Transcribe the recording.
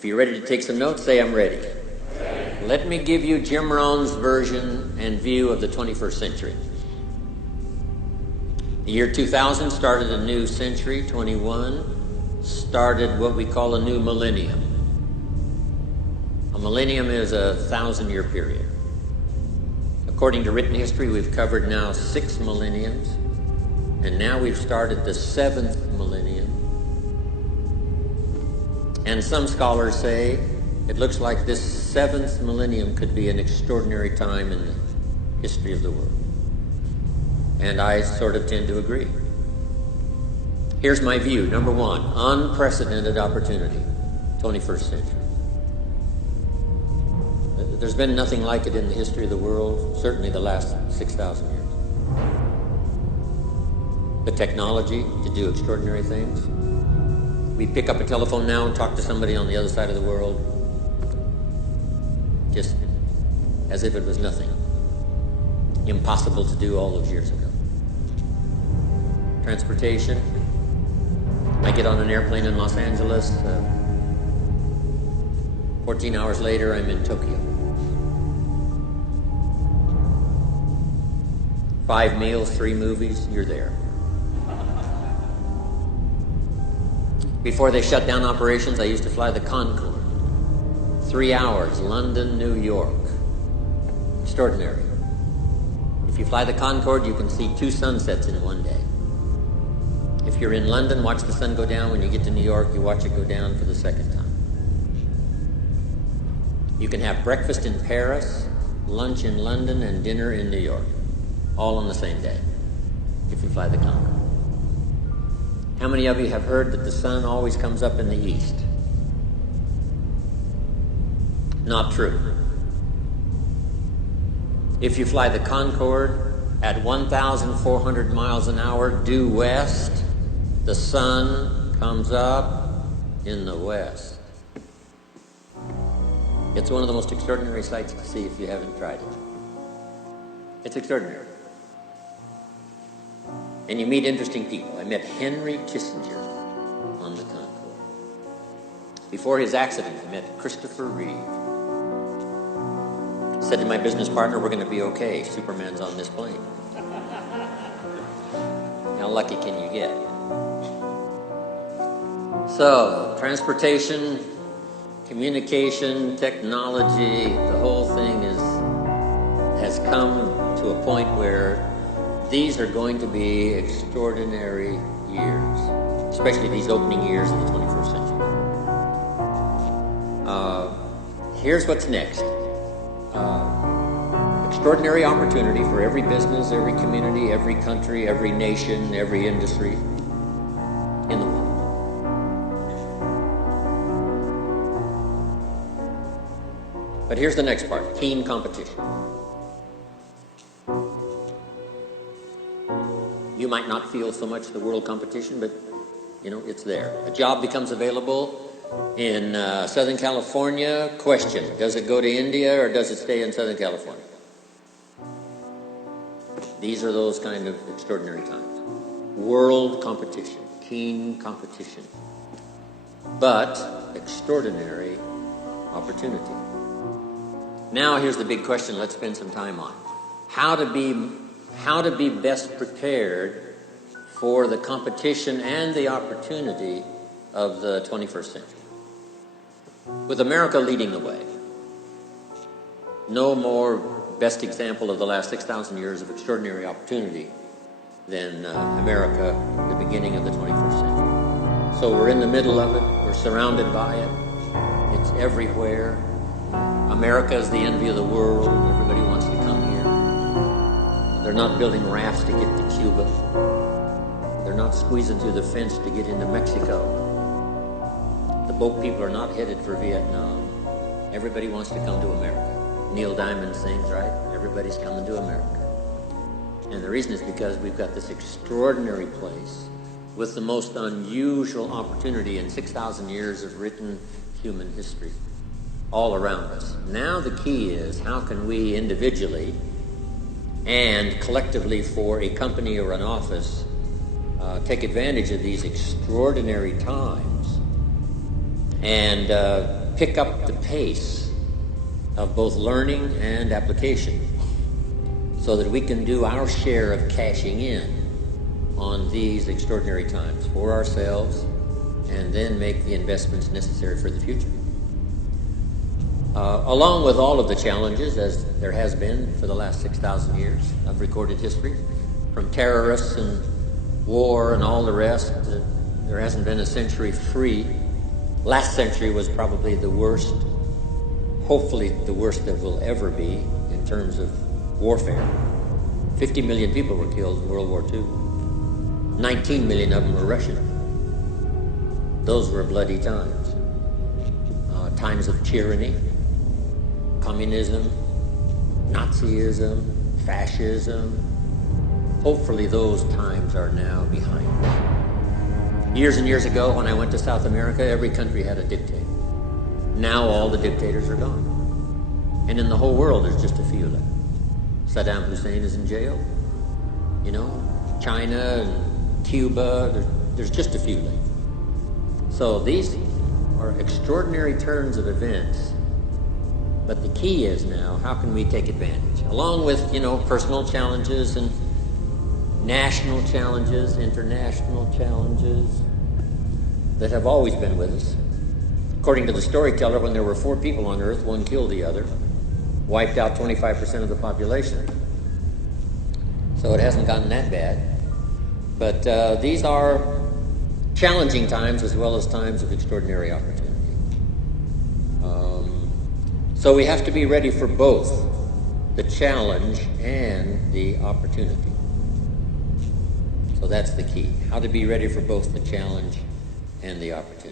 If you're ready to take some notes, say I'm ready. Let me give you Jim Rohn's version and view of the 21st century. The year 2000 started a new century. 21 started what we call a new millennium. A millennium is a 1,000-year period. According to written history, we've covered now 6 millenniums, and now we've started the 7th millennium. And some scholars say it looks like this 7th millennium could be an extraordinary time in the history of the world. And I sort of tend to agree. Here's my view. Number 1, unprecedented opportunity, 21st century. There's been nothing like it in the history of the world, certainly the last 6,000 years. The technology to do extraordinary things. We pick up a telephone now and talk to somebody on the other side of the world, just as if it was nothing. Impossible to do all those years ago. Transportation. I get on an airplane in Los Angeles. 14 hours later, I'm in Tokyo. 5 meals, 3 movies, you're there. Before they shut down operations, I used to fly the Concorde. 3 hours, London, New York. Extraordinary. If you fly the Concorde, you can see 2 sunsets in one day. If you're in London, watch the sun go down. When you get to New York, you watch it go down for the second time. You can have breakfast in Paris, lunch in London, and dinner in New York, all on the same day, if you fly the Concorde. How many of you have heard that the sun always comes up in the east? Not true. If you fly the Concorde at 1,400 miles an hour due west, the sun comes up in the west. It's one of the most extraordinary sights to see if you haven't tried it. It's extraordinary. And you meet interesting people. I met Henry Kissinger on the Concorde. Before his accident, I met Christopher Reeve. Said to my business partner, we're going to be okay. Superman's on this plane. How lucky can you get? So, transportation, communication, technology, the whole thing has come to a point where these are going to be extraordinary years, especially these opening years of the 21st century. Here's what's next. Extraordinary opportunity for every business, every community, every country, every nation, every industry in the world. But here's the next part, keen competition. You might not feel so much the world competition, but, it's there. A job becomes available in Southern California. Question, does it go to India or does it stay in Southern California? These are those kind of extraordinary times. World competition, keen competition, but extraordinary opportunity. Now here's the big question let's spend some time on. How to be best prepared for the competition and the opportunity of the 21st century. With America leading the way. No more best example of the last 6,000 years of extraordinary opportunity than America at the beginning of the 21st century. So we're in the middle of it. We're surrounded by it. It's everywhere. America is the envy of the world. Everybody wants to come here. They're not building rafts to get to Cuba. They're not squeezing through the fence to get into Mexico. The boat people are not headed for Vietnam. Everybody wants to come to America. Neil Diamond sings, right? Everybody's coming to America. And the reason is because we've got this extraordinary place with the most unusual opportunity in 6,000 years of written human history all around us. Now the key is how can we individually and collectively for a company or an office take advantage of these extraordinary times and pick up the pace of both learning and application so that we can do our share of cashing in on these extraordinary times for ourselves and then make the investments necessary for the future. Along with all of the challenges, as there has been for the last 6,000 years of recorded history, from terrorists and war and all the rest, there hasn't been a century free. Last century was probably the worst, hopefully the worst that will ever be in terms of warfare. 50 million people were killed in World War II. 19 million of them were Russian. Those were bloody times. Times of tyranny, communism, Nazism, fascism. Hopefully those times are now behind us. Years and years ago, when I went to South America, every country had a dictator. Now all the dictators are gone. And in the whole world, there's just a few left. Saddam Hussein is in jail. You know, China and Cuba, there's just a few left. So these are extraordinary turns of events. But the key is now, how can we take advantage? Along with, you know, personal challenges and national challenges, international challenges that have always been with us. According to the storyteller, when there were 4 people on Earth, one killed the other, wiped out 25% of the population. So it hasn't gotten that bad. But these are challenging times as well as times of extraordinary opportunity. So we have to be ready for both the challenge and the opportunity. So that's the key, how to be ready for both the challenge and the opportunity.